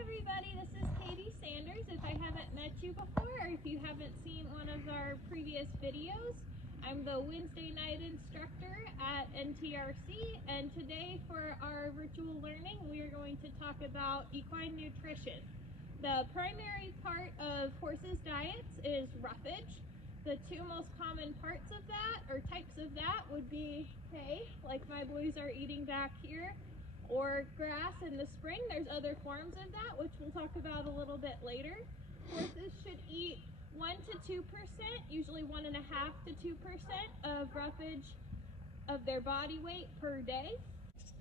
everybody, this is Kaitie Sanders. If I haven't met you before, or if you haven't seen one of our previous videos, I'm the Wednesday night instructor at NTRC, and today for our virtual learning we are going to talk about equine nutrition. The primary part of horses' diets is roughage. The two most common parts of that, or types of that, would be hay, like my boys are eating back here, or grass in the spring. There's other forms of that, which we'll talk about a little bit later. Horses should eat 1 to 2%, usually 1.5 to 2% of roughage of their body weight per day.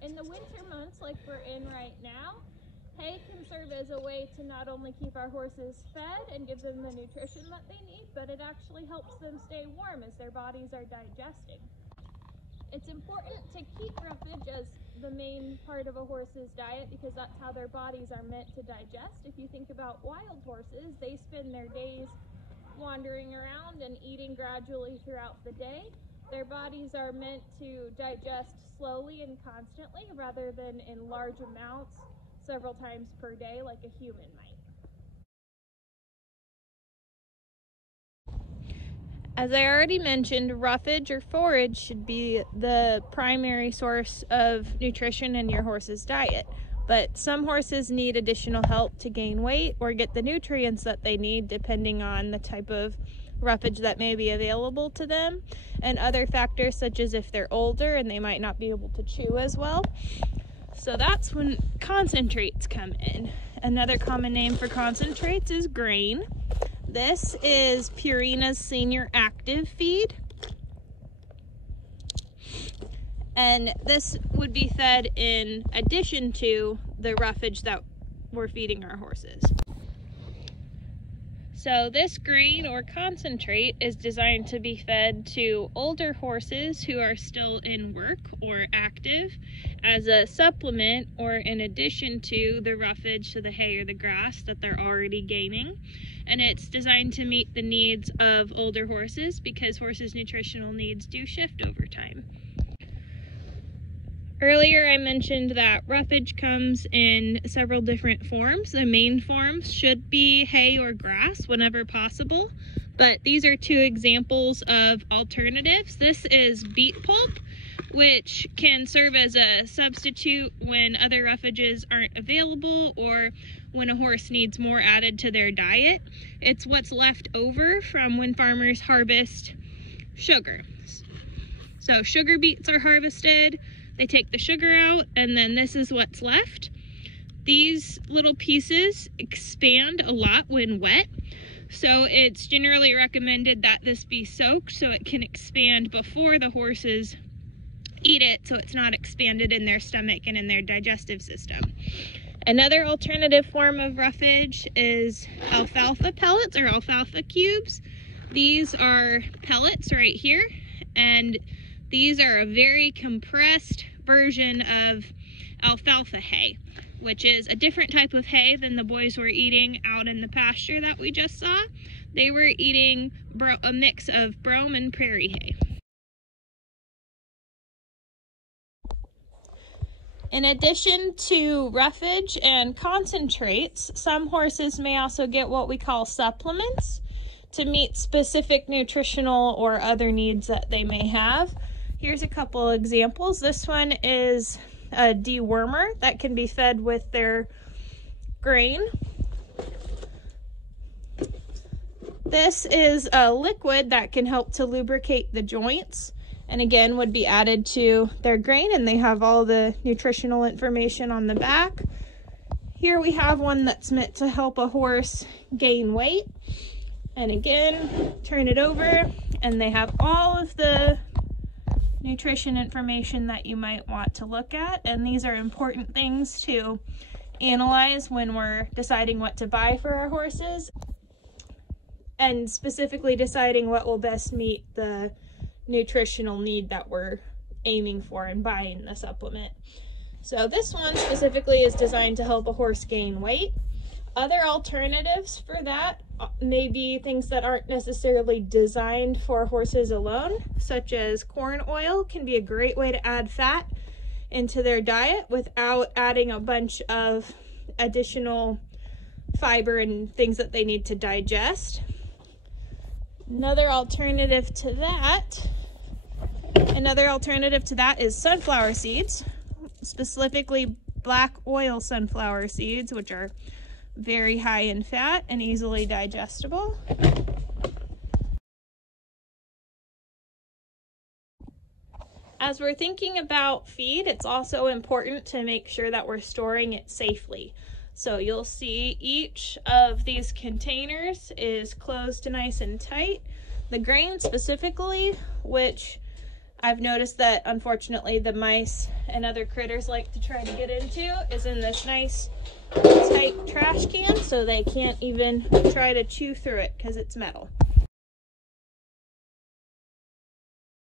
In the winter months, like we're in right now, hay can serve as a way to not only keep our horses fed and give them the nutrition that they need, but it actually helps them stay warm as their bodies are digesting. It's important to keep roughage as the main part of a horse's diet because that's how their bodies are meant to digest. If you think about wild horses, they spend their days wandering around and eating gradually throughout the day. Their bodies are meant to digest slowly and constantly rather than in large amounts several times per day like a human might. As I already mentioned, roughage or forage should be the primary source of nutrition in your horse's diet. But some horses need additional help to gain weight or get the nutrients that they need depending on the type of roughage that may be available to them, and other factors such as if they're older and they might not be able to chew as well. So that's when concentrates come in. Another common name for concentrates is grain. This is Purina's Senior Active Feed. And this would be fed in addition to the roughage that we're feeding our horses. So this grain or concentrate is designed to be fed to older horses who are still in work or active as a supplement or in addition to the roughage, so the hay or the grass that they're already gaining. And it's designed to meet the needs of older horses because horses' nutritional needs do shift over time. Earlier I mentioned that roughage comes in several different forms. The main forms should be hay or grass whenever possible, but these are two examples of alternatives. This is beet pulp, which can serve as a substitute when other roughages aren't available or when a horse needs more added to their diet. It's what's left over from when farmers harvest sugar. So sugar beets are harvested, they take the sugar out, and then this is what's left. These little pieces expand a lot when wet, so it's generally recommended that this be soaked so it can expand before the horses eat it, so it's not expanded in their stomach and in their digestive system. Another alternative form of roughage is alfalfa pellets or alfalfa cubes. These are pellets right here, and these are a very compressed version of alfalfa hay, which is a different type of hay than the boys were eating out in the pasture that we just saw. They were eating a mix of brome and prairie hay. In addition to roughage and concentrates, some horses may also get what we call supplements to meet specific nutritional or other needs that they may have. Here's a couple examples. This one is a dewormer that can be fed with their grain. This is a liquid that can help to lubricate the joints, and again would be added to their grain, and they have all the nutritional information on the back. Here we have one that's meant to help a horse gain weight, and again turn it over and they have all of the nutrition information that you might want to look at, and these are important things to analyze when we're deciding what to buy for our horses and specifically deciding what will best meet the nutritional need that we're aiming for in buying the supplement. So this one specifically is designed to help a horse gain weight. Other alternatives for that may be things that aren't necessarily designed for horses alone, such as corn oil can be a great way to add fat into their diet without adding a bunch of additional fiber and things that they need to digest. Another alternative to that is sunflower seeds, specifically black oil sunflower seeds, which are very high in fat and easily digestible. As we're thinking about feed, it's also important to make sure that we're storing it safely. So you'll see each of these containers is closed nice and tight. The grain specifically, which I've noticed that unfortunately the mice and other critters like to try to get into, is in this nice tight trash can, so they can't even try to chew through it because it's metal.